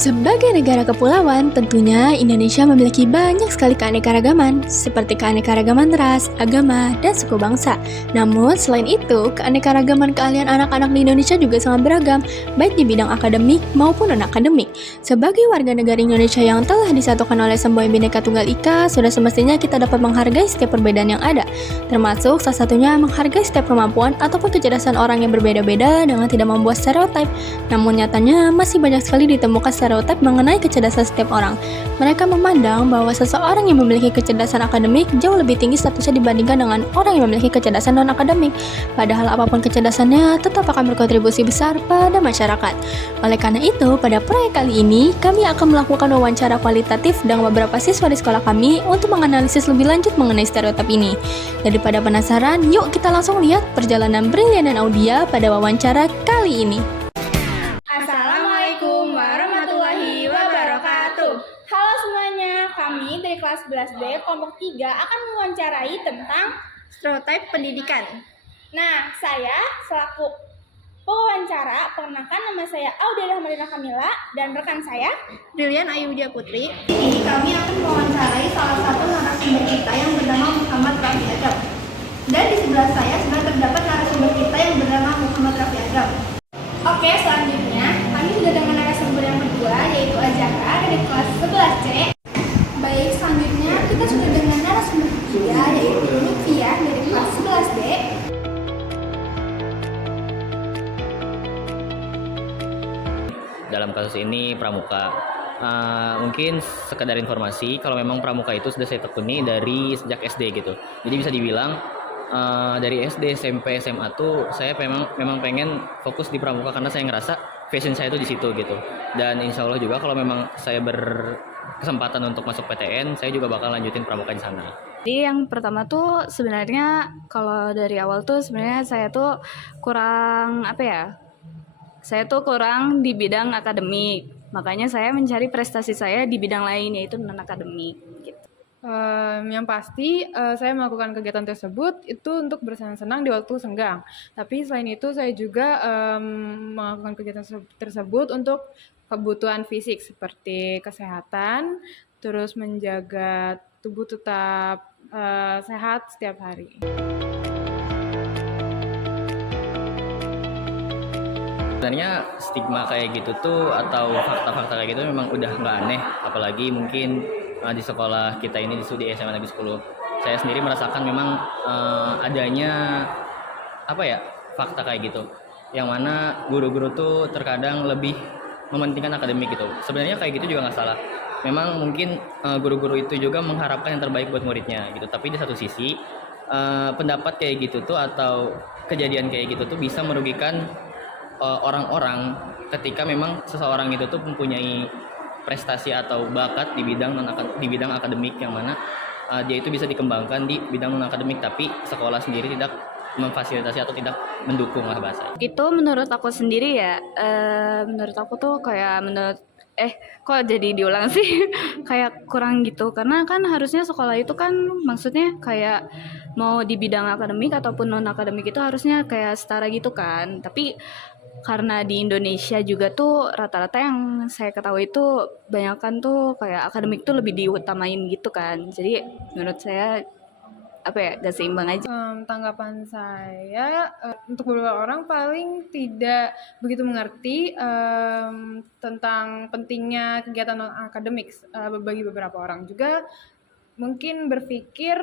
Sebagai negara kepulauan, tentunya Indonesia memiliki banyak sekali keanekaragaman, seperti keanekaragaman ras, agama, dan suku bangsa. Namun, selain itu, keanekaragaman keahlian anak-anak di Indonesia juga sangat beragam, baik di bidang akademik maupun non-akademik. Sebagai warga negara Indonesia yang telah disatukan oleh semboyan Bhinneka Tunggal Ika, sudah semestinya kita dapat menghargai setiap perbedaan yang ada, termasuk salah satunya menghargai setiap kemampuan ataupun kecerdasan orang yang berbeda-beda dengan tidak membuat stereotip. Namun nyatanya, masih banyak sekali ditemukan stereotip mengenai kecerdasan setiap orang. Mereka memandang bahwa seseorang yang memiliki kecerdasan akademik jauh lebih tinggi statusnya dibandingkan dengan orang yang memiliki kecerdasan non-akademik. Padahal apapun kecerdasannya tetap akan berkontribusi besar pada masyarakat. Oleh karena itu, pada proyek kali ini, kami akan melakukan wawancara kualitatif dengan beberapa siswa di sekolah kami untuk menganalisis lebih lanjut mengenai stereotip ini. Daripada penasaran, yuk kita langsung lihat perjalanan Brilian dan Audia pada wawancara kali ini. Assalamualaikum warahmatullahi wabarakatuh. Halo semuanya, kami dari kelas 11B kelompok 3 akan mewawancarai tentang stereotip pendidikan. Nah, saya selaku pewawancara, perkenalkan nama saya Audia Rahmadina Kamila dan rekan saya Brilian Ayu Widya Putri. Ini kami akan mewawancarai salah satu narasumber kita yang bernama Muhammad Rafi Adam. Dan di sebelah saya sudah terdapat narasumber kita yang bernama Muhammad Rafi Adam. Oke, selanjutnya kami sudah dengan narasumber yang kedua, yaitu Azahra dari kelas 11C. Baik, selanjutnya kita sudah dengan narasumber ketiga, yaitu Lutfiah dari kelas 11D. Dalam kasus ini pramuka, mungkin sekedar informasi, kalau memang pramuka itu sudah saya tekuni dari sejak SD gitu. Jadi bisa dibilang dari SD, SMP, SMA tuh saya memang pengen fokus di pramuka karena saya ngerasa passion saya itu di situ gitu. Dan insya Allah juga kalau memang saya berkesempatan untuk masuk PTN, saya juga bakal lanjutin pramuka di sana. Jadi yang pertama tuh sebenarnya kalau dari awal tuh sebenarnya saya tuh kurang Saya tuh kurang di bidang akademik. Makanya saya mencari prestasi saya di bidang lain, yaitu non akademik gitu. Yang pasti saya melakukan kegiatan tersebut itu untuk bersenang-senang di waktu senggang. Tapi selain itu saya juga melakukan kegiatan tersebut untuk kebutuhan fisik seperti kesehatan, terus menjaga tubuh tetap sehat setiap hari. Sebenarnya stigma kayak gitu tuh atau fakta-fakta kayak gitu memang udah nggak aneh, apalagi mungkin di sekolah kita ini di SMA Negeri 10. Saya sendiri merasakan memang adanya fakta kayak gitu, yang mana guru-guru tuh terkadang lebih mementingkan akademik gitu. Sebenarnya kayak gitu juga nggak salah. Memang mungkin guru-guru itu juga mengharapkan yang terbaik buat muridnya gitu. Tapi di satu sisi pendapat kayak gitu tuh atau kejadian kayak gitu tuh bisa merugikan orang-orang ketika memang seseorang itu tuh mempunyai prestasi atau bakat di bidang akademik, yang mana dia itu bisa dikembangkan di bidang non akademik, tapi sekolah sendiri tidak memfasilitasi atau tidak mendukung lah bahasa. Itu menurut aku sendiri ya, menurut aku tuh kayak kok jadi diulang sih kayak kurang gitu, karena kan harusnya sekolah itu kan maksudnya kayak mau di bidang akademik ataupun non akademik itu harusnya kayak setara gitu kan. Tapi karena di Indonesia juga tuh rata-rata yang saya ketahui itu banyakkan tuh kayak akademik tuh lebih diutamain gitu kan. Jadi menurut saya gak seimbang aja. Tanggapan saya untuk beberapa orang paling tidak begitu mengerti tentang pentingnya kegiatan non akademik. Bagi beberapa orang juga mungkin berpikir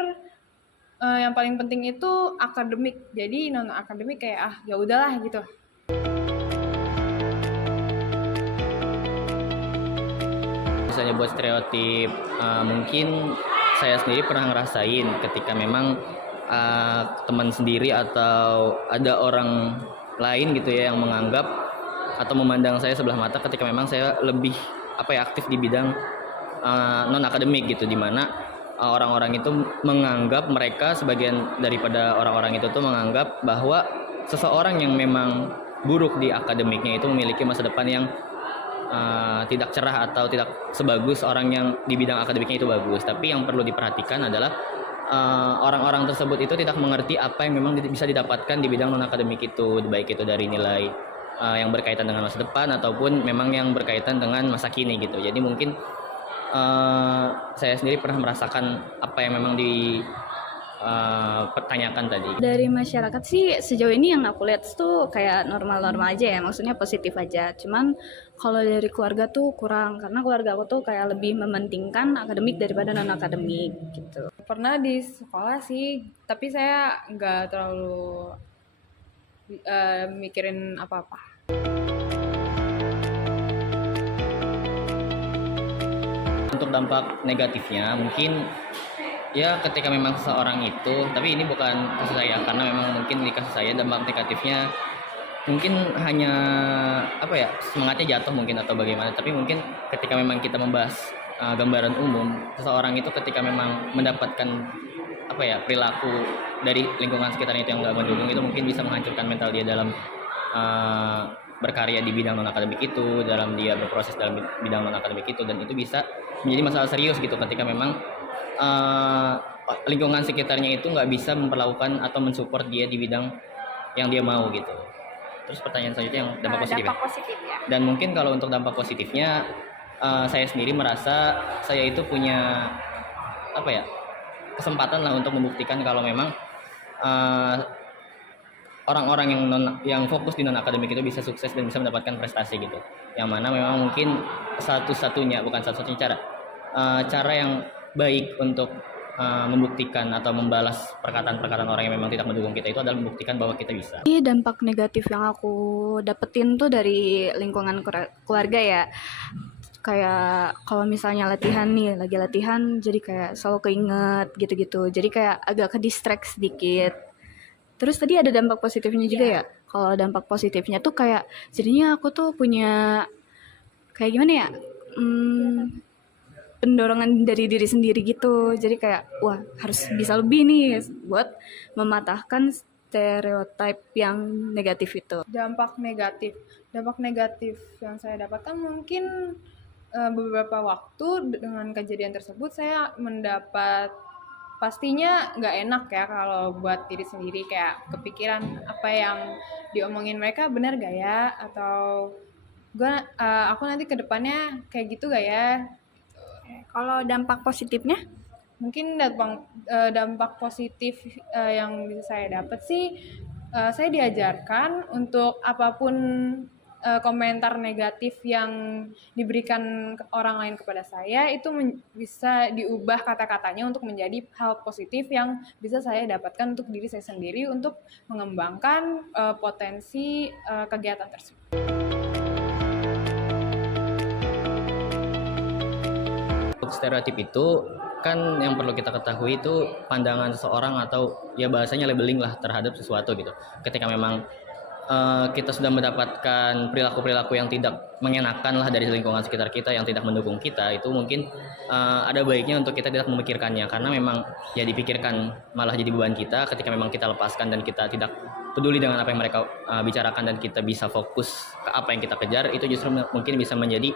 yang paling penting itu akademik, jadi non akademik kayak ya udahlah gitu. Misalnya buat stereotip, mungkin saya sendiri pernah ngerasain ketika memang teman sendiri atau ada orang lain gitu ya yang menganggap atau memandang saya sebelah mata ketika memang saya lebih aktif di bidang non akademik gitu, dimana orang-orang itu menganggap, mereka sebagian daripada orang-orang itu tuh menganggap bahwa seseorang yang memang buruk di akademiknya itu memiliki masa depan yang tidak cerah atau tidak sebagus orang yang di bidang akademiknya itu bagus. Tapi yang perlu diperhatikan adalah orang-orang tersebut itu tidak mengerti apa yang memang bisa didapatkan di bidang non akademik itu, baik itu dari nilai yang berkaitan dengan masa depan ataupun memang yang berkaitan dengan masa kini gitu. Jadi mungkin saya sendiri pernah merasakan apa yang memang pertanyakan tadi. Dari masyarakat sih sejauh ini yang aku lihat tuh kayak normal-normal aja ya, maksudnya positif aja. Cuman kalau dari keluarga tuh kurang, karena keluarga aku tuh kayak lebih mementingkan akademik daripada non akademik gitu. Pernah di sekolah sih, tapi saya nggak terlalu mikirin apa-apa. Untuk dampak negatifnya mungkin ya ketika memang seseorang itu, tapi ini bukan kasus saya karena memang mungkin di kasus saya dampak negatifnya mungkin hanya apa ya, semangatnya jatuh mungkin atau bagaimana, tapi mungkin ketika memang kita membahas gambaran umum, seseorang itu ketika memang mendapatkan apa ya, perilaku dari lingkungan sekitarnya itu yang nggak mendukung, itu mungkin bisa menghancurkan mental dia dalam berkarya di bidang non akademik itu, dalam dia berproses dalam bidang non akademik itu, dan itu bisa menjadi masalah serius gitu ketika memang lingkungan sekitarnya itu nggak bisa memperlakukan atau mensupport dia di bidang yang dia mau gitu. Terus pertanyaan selanjutnya yang dampak positif. Dampak positif ya. Dan mungkin kalau untuk dampak positifnya, saya sendiri merasa saya itu punya apa ya, kesempatan lah untuk membuktikan kalau memang orang-orang yang fokus di non akademik itu bisa sukses dan bisa mendapatkan prestasi gitu. Yang mana memang mungkin bukan satu-satunya cara yang baik untuk membuktikan atau membalas perkataan-perkataan orang yang memang tidak mendukung kita itu adalah membuktikan bahwa kita bisa. Ini dampak negatif yang aku dapetin tuh dari lingkungan keluarga ya. Kayak kalau misalnya latihan nih, lagi latihan jadi kayak selalu keinget gitu-gitu. Jadi kayak agak ke distract sedikit. Terus tadi ada dampak positifnya juga ya. Kalau dampak positifnya tuh kayak jadinya aku tuh punya kayak gimana ya? Pendorongan dari diri sendiri gitu. Jadi kayak wah, harus bisa lebih nih buat mematahkan stereotip yang negatif itu. Dampak negatif yang saya dapatkan mungkin beberapa waktu dengan kejadian tersebut saya mendapat, pastinya nggak enak ya kalau buat diri sendiri, kayak kepikiran apa yang diomongin mereka benar gak ya, atau aku nanti kedepannya kayak gitu gak ya. Kalau dampak positifnya? Mungkin dampak positif yang bisa saya dapat sih, saya diajarkan untuk apapun komentar negatif yang diberikan orang lain kepada saya itu bisa diubah kata-katanya untuk menjadi hal positif yang bisa saya dapatkan untuk diri saya sendiri untuk mengembangkan potensi kegiatan tersebut. Stereotip itu kan yang perlu kita ketahui itu pandangan seseorang atau ya bahasanya labeling lah terhadap sesuatu gitu. Ketika memang kita sudah mendapatkan perilaku-perilaku yang tidak mengenakan lah dari lingkungan sekitar kita yang tidak mendukung kita, itu mungkin ada baiknya untuk kita tidak memikirkannya, karena memang ya dipikirkan malah jadi beban kita. Ketika memang kita lepaskan dan kita tidak peduli dengan apa yang mereka bicarakan dan kita bisa fokus ke apa yang kita kejar, itu justru mungkin bisa menjadi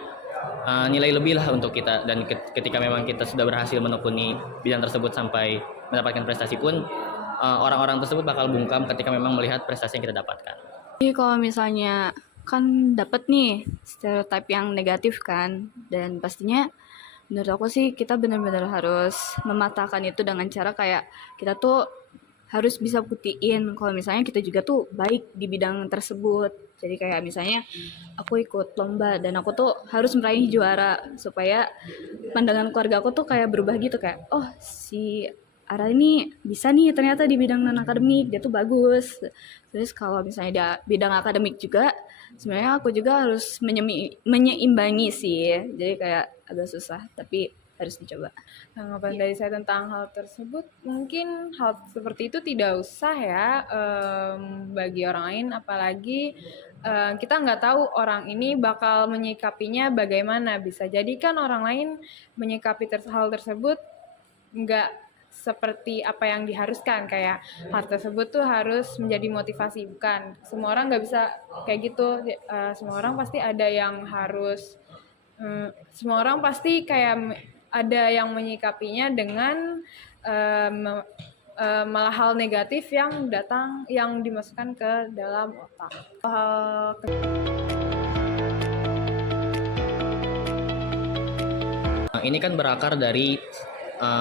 nilai lebih lah untuk kita. Dan ketika memang kita sudah berhasil menekuni bidang tersebut sampai mendapatkan prestasi pun, orang-orang tersebut bakal bungkam ketika memang melihat prestasi yang kita dapatkan. Jadi kalau misalnya kan dapat nih stereotip yang negatif kan, dan pastinya menurut aku sih kita benar-benar harus mematahkan itu dengan cara kayak kita tuh harus bisa buktiin kalau misalnya kita juga tuh baik di bidang tersebut. Jadi kayak misalnya aku ikut lomba dan aku tuh harus meraih juara, supaya pandangan keluarga aku tuh kayak berubah gitu, kayak oh si Ara ini bisa nih ternyata di bidang non akademik, dia tuh bagus. Terus kalau misalnya dia bidang akademik juga, sebenarnya aku juga harus menyeimbangi sih. Jadi kayak agak susah, tapi harus dicoba. Tanggapan dari saya tentang hal tersebut, mungkin hal seperti itu tidak usah ya bagi orang lain, apalagi kita nggak tahu orang ini bakal menyikapinya bagaimana. Bisa jadi kan orang lain menyikapi hal tersebut nggak seperti apa yang diharuskan, kayak hal tersebut tuh harus menjadi motivasi. Bukan semua orang nggak bisa kayak gitu. Semua orang pasti ada yang harus semua orang pasti kayak ada yang menyikapinya dengan malah hal negatif yang dimasukkan ke dalam otak. Hal Ini kan berakar dari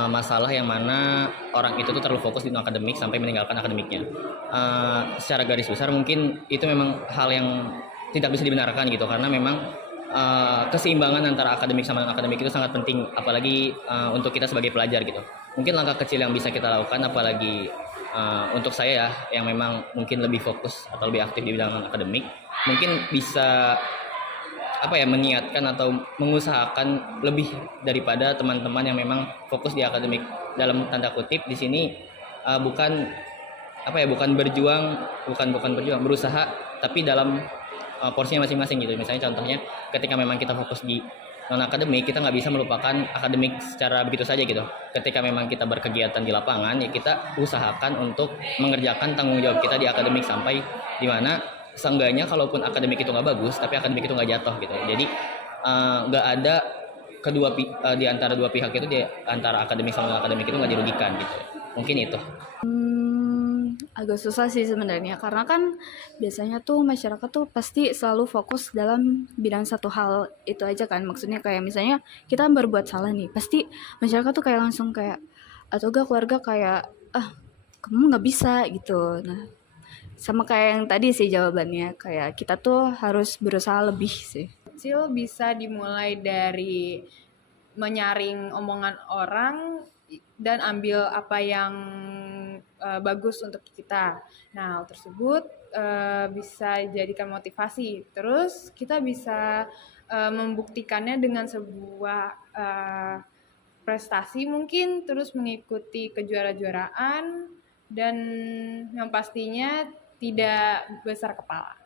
masalah yang mana orang itu tuh terlalu fokus di akademik sampai meninggalkan akademiknya. Secara garis besar mungkin itu memang hal yang tidak bisa dibenarkan gitu, karena memang keseimbangan antara akademik sama non akademik itu sangat penting, apalagi untuk kita sebagai pelajar gitu. Mungkin langkah kecil yang bisa kita lakukan, apalagi untuk saya ya, yang memang mungkin lebih fokus atau lebih aktif di bidang non akademik, mungkin bisa meniatkan atau mengusahakan lebih daripada teman-teman yang memang fokus di akademik. Dalam tanda kutip di sini bukan berjuang, berusaha, tapi dalam porsinya masing-masing gitu. Misalnya contohnya ketika memang kita fokus di non akademik, kita nggak bisa melupakan akademik secara begitu saja gitu. Ketika memang kita berkegiatan di lapangan, ya kita usahakan untuk mengerjakan tanggung jawab kita di akademik sampai di mana seenggaknya kalaupun akademik itu nggak bagus, tapi akademik itu nggak jatuh gitu. Jadi nggak ada di antara dua pihak itu, di antara akademik sama non akademik itu nggak dirugikan gitu. Mungkin itu. Agak susah sih sebenarnya, karena kan biasanya tuh masyarakat tuh pasti selalu fokus dalam bidang satu hal itu aja kan. Maksudnya kayak misalnya kita berbuat salah nih, pasti masyarakat tuh kayak langsung kayak, atau enggak keluarga kayak, kamu nggak bisa gitu. Nah, sama kayak yang tadi sih jawabannya, kayak kita tuh harus berusaha lebih sih. kecil bisa dimulai dari menyaring omongan orang dan ambil apa yang bagus untuk kita. Nah, hal tersebut bisa jadikan motivasi. Terus kita bisa membuktikannya dengan sebuah prestasi mungkin, terus mengikuti kejuaraan-juaraan, dan yang pastinya tidak besar kepala.